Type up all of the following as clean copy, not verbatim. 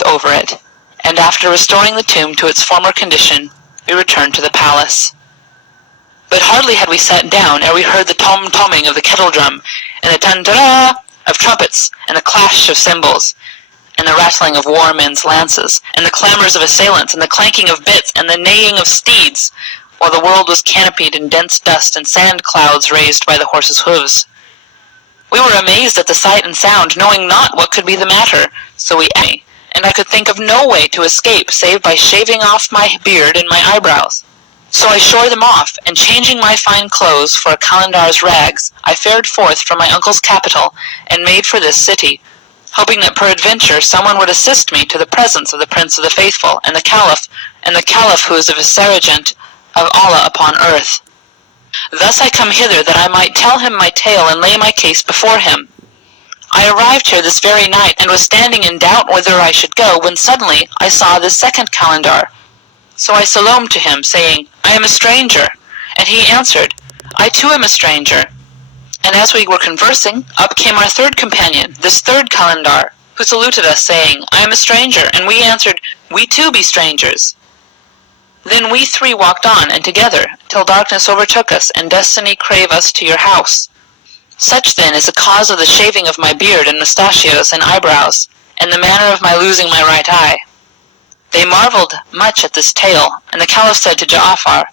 over it, and after restoring the tomb to its former condition, we returned to the palace. But hardly had we sat down ere we heard the tom-tomming of the kettle-drum, and the tan-ta-ra of trumpets, and the clash of cymbals, and the rattling of war men's lances, and the clamors of assailants, and the clanking of bits, and the neighing of steeds, while the world was canopied in dense dust and sand clouds raised by the horses' hoofs. We were amazed at the sight and sound, knowing not what could be the matter, so we ate, and I could think of no way to escape save by shaving off my beard and my eyebrows. So I shore them off, and changing my fine clothes for a Kalandar's rags, I fared forth from my uncle's capital, and made for this city, hoping that peradventure someone would assist me to the presence of the Prince of the Faithful, and the Caliph who is a vicegerent of Allah upon earth. Thus I come hither that I might tell him my tale and lay my case before him. I arrived here this very night, and was standing in doubt whither I should go, when suddenly I saw this second Kalandar. So I salaamed to him, saying, I am a stranger. And he answered, I too am a stranger. And as we were conversing, up came our third companion, this third Kalandar, who saluted us, saying, I am a stranger. And we answered, We too be strangers. Then we three walked on, and together, till darkness overtook us, and destiny crave us to your house. Such then is the cause of the shaving of my beard and mustachios and eyebrows, and the manner of my losing my right eye. They marveled much at this tale, and the Caliph said to Ja'afar,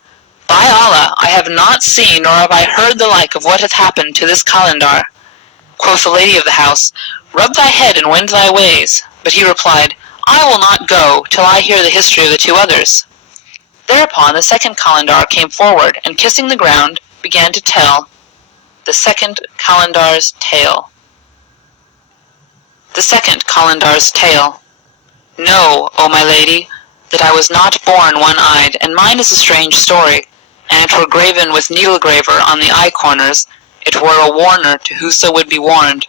By Allah, I have not seen nor have I heard the like of what hath happened to this Kalandar. Quoth the lady of the house, Rub thy head and wend thy ways. But he replied, I will not go till I hear the history of the two others. Thereupon the second Kalandar came forward, and kissing the ground, began to tell the second Kalandar's tale. The second Kalandar's tale. Know, O my lady, that I was not born one-eyed, and mine is a strange story, and it were graven with needle-graver on the eye corners, it were a warner to whoso would be warned.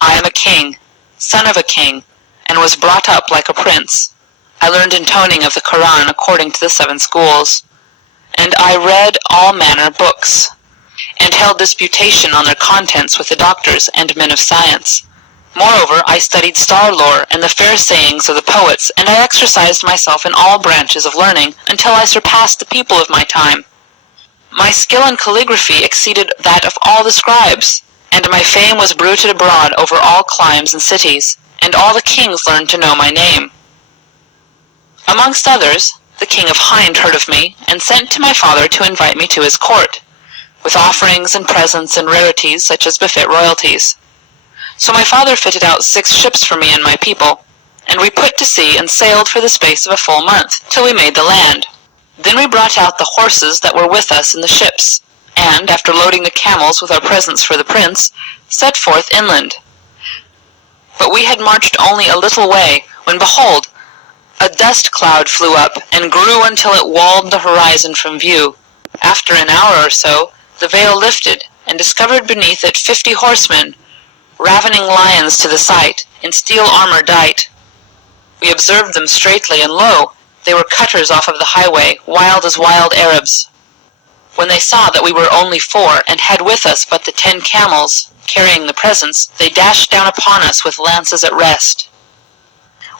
I am a king, son of a king, and was brought up like a prince. I learned intoning of the Koran according to the 7 schools, and I read all manner books, and held disputation on their contents with the doctors and men of science. Moreover, I studied star lore and the fair sayings of the poets, and I exercised myself in all branches of learning until I surpassed the people of my time. My skill in calligraphy exceeded that of all the scribes, and my fame was bruited abroad over all climes and cities, and all the kings learned to know my name. Amongst others, the king of Hind heard of me, and sent to my father to invite me to his court, with offerings and presents and rarities such as befit royalties. So my father fitted out 6 ships for me and my people, and we put to sea and sailed for the space of a full month, till we made the land. Then we brought out the horses that were with us in the ships, and, after loading the camels with our presents for the prince, set forth inland. But we had marched only a little way, when behold, a dust cloud flew up, and grew until it walled the horizon from view. After an hour or so, the veil lifted, and discovered beneath it 50 horsemen, ravening lions to the sight, in steel armor dight. We observed them straightly, and lo, they were cutters off of the highway, wild as wild Arabs. When they saw that we were only 4, and had with us but the 10 camels, carrying the presents, they dashed down upon us with lances at rest.